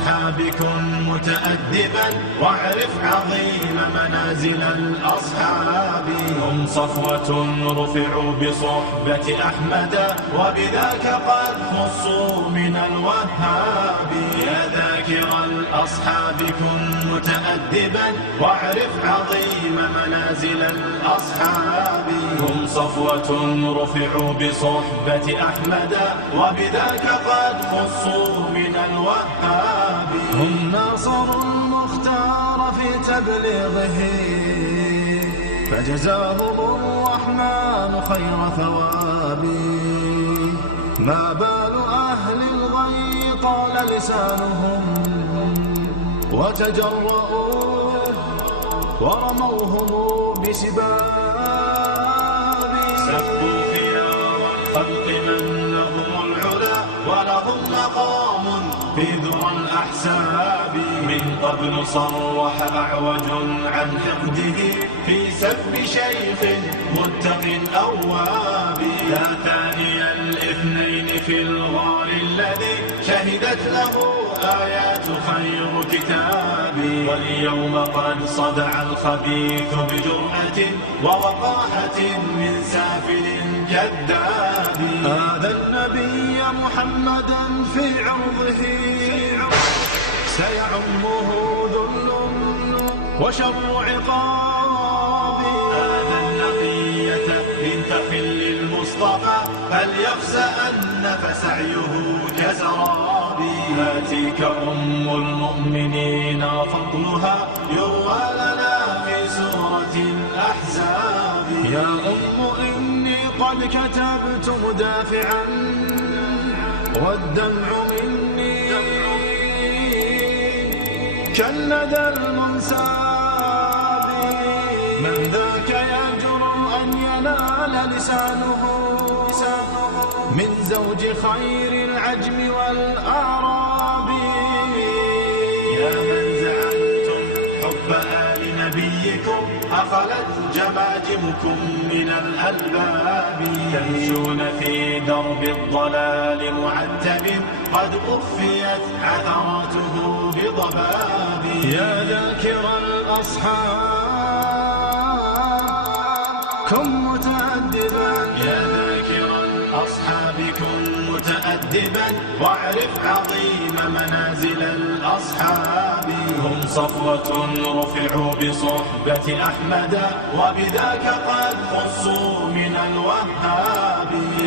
الأصحاب كن متأدبا واعرف عظيم منازل الأصحاب. هم صفوة رفعوا بصحبة أحمد وبذاك قد خصوا من الوهاب. يا ذاكر الأصحاب كن متأدبا واعرف عظيم منازل الأصحاب. هم صفوة رفعوا بصحبة أحمد وبذاك قد خصوا من الوهاب. هم ناصروا المختار في تبليغه فجزاهم الرحمن خير ثواب. ما بال أهل الغي طال لسانهم وتجرؤوا ورموهم بسباب. سبوا خيار الخلق من لهم العلا ولهم مقام في ذرى الأحساب. من قبل صرح أعوج عن حقده في سب شيخ متق أواب. يا ثاني الاثنين في الغار الذي شهدت له آيات خير كتاب. واليوم قد صدع الخبيث بجرأة ووقاحة من سافل كذاب. هذا النبي محمدا في عرضه سيعمه ذل وشر عقاب. هذا النقية بنت خل المصطفى فليخشى أن فسعيه كسراب. هاتيك أم المؤمنين فضلها يروى لنا في سورة الأحزاب. يا أم إني قد كتبت مدافعا والدمع مني كالندى المنساب. من ذاك يجرؤ أن ينال لسانه من زوج خير العجم والأعراب. يا من زعمتم حب آل نبيكم أخلت جماجمكم من الألباب. تمشون في درب الضلال معتب قد أخفيت عثراته بضباب. يا ذاكر الأصحاب كن متأدبا. يا ذاكر الأصحاب كن متأدبا واعرف عظيم منازل الأصحاب. هم صفوة رفعوا بصحبة أحمد وبذاك قد خصوا من الوهاب.